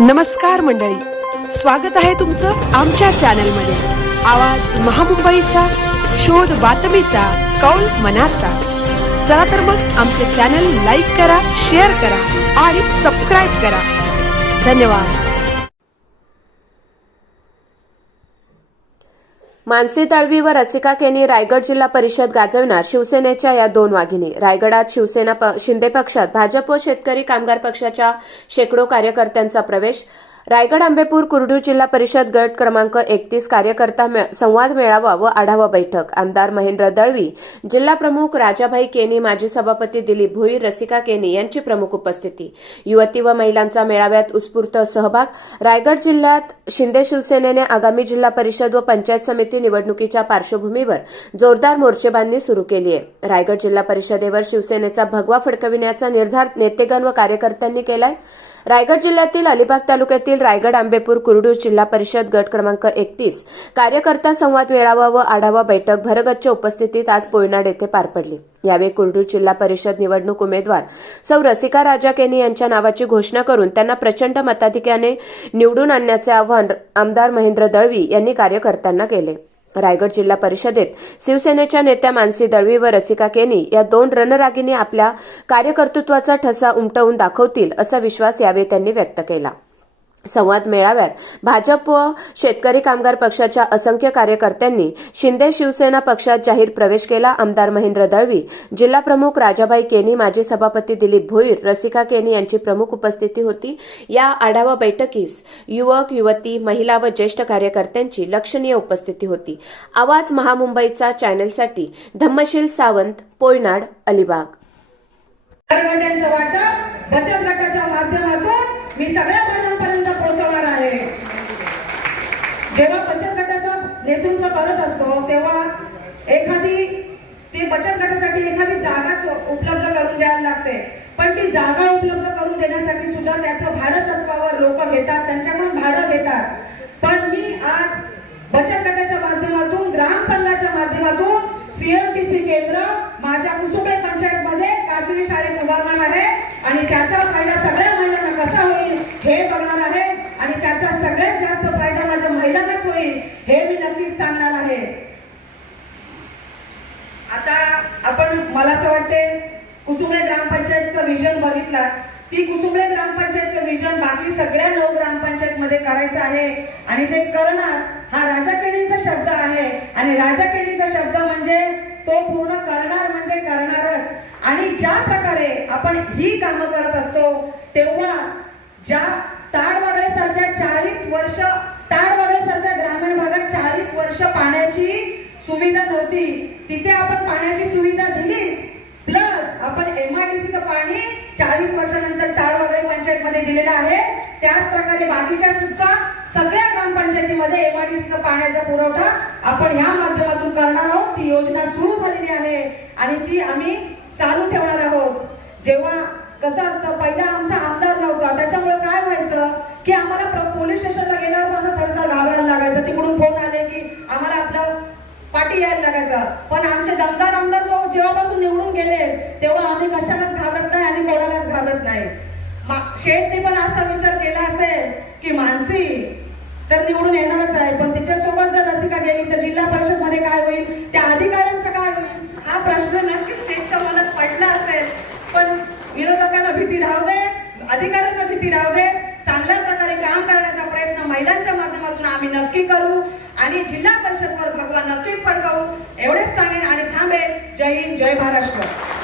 नमस्कार मंडळी, स्वागत आहे तुमचं आमच्या चॅनलमध्ये। आवाज महामुंबईचा, शोध बातमीचा, कौल मनाचा। चला तर मग आमचे चॅनल लाईक करा, शेअर करा आणि सबस्क्राइब करा। धन्यवाद। मानसी दळवी व रसिका केनी रायगड जिल्हा परिषद गाजवणार शिवसेनेच्या या दोन वाघिणी। रायगडात शिवसेना शिंदे पक्षात भाजप व शेतकरी कामगार पक्षाच्या शेकडो कार्यकर्त्यांचा प्रवेश। रायगड आंबेपूर कुर्डू जिल्हा परिषद गट क्रमांक 31 कार्यकर्ता संवाद मेळावा व आढावा बैठक। आमदार महेंद्र दळवी, जिल्हा प्रमुख राजाभाई केनी, माजी सभापती दिलीप भोईर, रसिका केनी यांची प्रमुख उपस्थिती। युवती व महिलांचा मेळाव्यात उत्स्फूर्त सहभाग। रायगड जिल्ह्यात शिंदे शिवसेनेने आगामी जिल्हा परिषद व पंचायत समिती निवडणुकीच्या पार्श्वभूमीवर जोरदार मोर्चेबांधणी सुरू केली आहे। रायगड जिल्हा परिषदेवर शिवसेनेचा भगवा फडकविण्याचा निर्धार नेतेगण व कार्यकर्त्यांनी केलाय। रायगड जिल्ह्यातील अलिबाग तालुक्यातील रायगड आंबेपूर कुर्डू जिल्हा परिषद गट क्रमांक 31 कार्यकर्ता संवाद मेळावा व आढावा बैठक भरगच्च उपस्थितीत आज पोयनाड येथे पार पडली। यावेळी कुर्डू जिल्हा परिषद निवडणूक उमेदवार सौ रसिका राजा केनी यांच्या नावाची घोषणा करून त्यांना प्रचंड मताधिक्याने निवडून आणण्याचे आवाहन आमदार महेंद्र दळवी यांनी कार्यकर्त्यांना केले। रायगड जिल्हा परिषदेत शिवसेनेच्या नेत्या मानसी दळवी व रसिका केनी या दोन रणरागिणी आपल्या कार्यकर्तृत्वाचा ठसा उमटवून दाखवतील असा विश्वास यावेळी त्यांनी व्यक्त केला। संवाद मेळाव्यात भाजप व शेतकरी कामगार पक्षाच्या असंख्य कार्यकर्त्यांनी शिंदे शिवसेना पक्षात जाहीर प्रवेश केला। आमदार महेंद्र दळवी, जिल्हा प्रमुख राजाभाई केनी, माजी सभापती दिलीप भोईर, रसिका केनी यांची प्रमुख उपस्थिती होती। या आढावा बैठकीस युवक, युवती, महिला व ज्येष्ठ कार्यकर्त्यांची लक्षणीय उपस्थिती होती। आवाज महामुंबईचा चॅनलसाठी धम्मशील सावंत, पोयनाड, अलिबाग। बचत गटाच्या माध्यमातून मी सगळ्या महिलांपर्यंत पोहोचवणार आहे। जेव्हा बचत गटाचं नेतृत्व करत असतो तेव्हा ती बचत गटासाठी एखादी जागा उपलब्ध करून द्यायला लागते, पण ती जागा उपलब्ध करून देण्यासाठी सुद्धा त्याचं भाडं तत्वावर लोक घेतात, त्यांच्याकडून भाडं घेतात। पण मी आज बचत गटाच्या माध्यमातून, ग्राम संघाच्या माध्यमातून सीएमटीसी केंद्र माझ्या कुसुंबे पंचायत मध्ये काजरी शाळेत उभारणार आहे आणि त्याचा फायदा सगळ्या महिलांना कसा होईल हे बघणार आहे आणि त्याचा सगळ्यात जास्त फायदा माझ्या महिलांनाच होईल हे मी नक्कीच सांगणार आहे। आता आपण, मला असं वाटते, कुसुंबे ग्रामपंचायतचं विजन बघितलं। ती कुसुंबे ग्रामपंचायतचं विजन बाकी सगळ्या 9 ग्रामपंचायत मध्ये करायचं आहे आणि ते करणार हा राजा केनींचा शब्द आहे आणि राजा केनींचा शब्द म्हणजे तो पूर्ण करणार म्हणजे करणारच। आणि ज्या प्रकारे आपण ही कामं करत असतो तेव्हा ज्या ताडवागळे सारख्या 40 वर्ष ताडवागळे सारख्या ग्रामीण भागात 40 वर्ष पाण्याची सुविधा नव्हती, तिथे आपण पाण्याची सुविधा दिली, प्लस आपण एमआयडीसीचं पाणी 40 वर्षानंतर ताडवागळे पंचायत मध्ये दिलेलं आहे। त्याच प्रकारे बाकीच्या सुद्धा सगळ्या ग्रामपंचायतीमध्ये एमआयडीसीचा पाण्याचा पुरवठा आपण ह्या माध्यमातून करणार आहोत। ती योजना सुरू झालेली आहे आणि ती आम्ही चालू ठेवणार आहोत। जेव्हा कसं असतं, पहिला आमचा आमदार नव्हता, त्याच्यामुळे काय व्हायचं की आम्हाला पोलीस स्टेशनला गेल्यावर माझं थरथर घाबरायला लागायचं, तिकडून फोन आले की आम्हाला आपलं पाठी यायला लागायचं। पण आमचे दमदार आमदार जेव्हापासून निवडून गेले तेव्हा आम्ही कशालाच घाबरत नाही आणि कोणालाच घाबरत नाही। शेठने पण असा विचार केला असेल की मानसी तर निवडून येणारच आहे, पण तिच्यासोबत जर रसिका गेली तर जिल्हा परिषद मध्ये काय होईल, त्या अधिकाऱ्यांचं काय होईल, हा प्रश्न नक्कीच शेठच्या मनात पडला असेल। पण विरोधकांना भीती राहू दे, अधिकाऱ्यांना भीती राहू दे, चांगल्या प्रकारे काम करण्याचा प्रयत्न महिलांच्या माध्यमातून आम्ही नक्की करू आणि जिल्हा परिषदवर भगवा नक्कीच फडकावू एवढेच सांगेन आणि थांबेन। जय हिंद, जय महाराष्ट्र।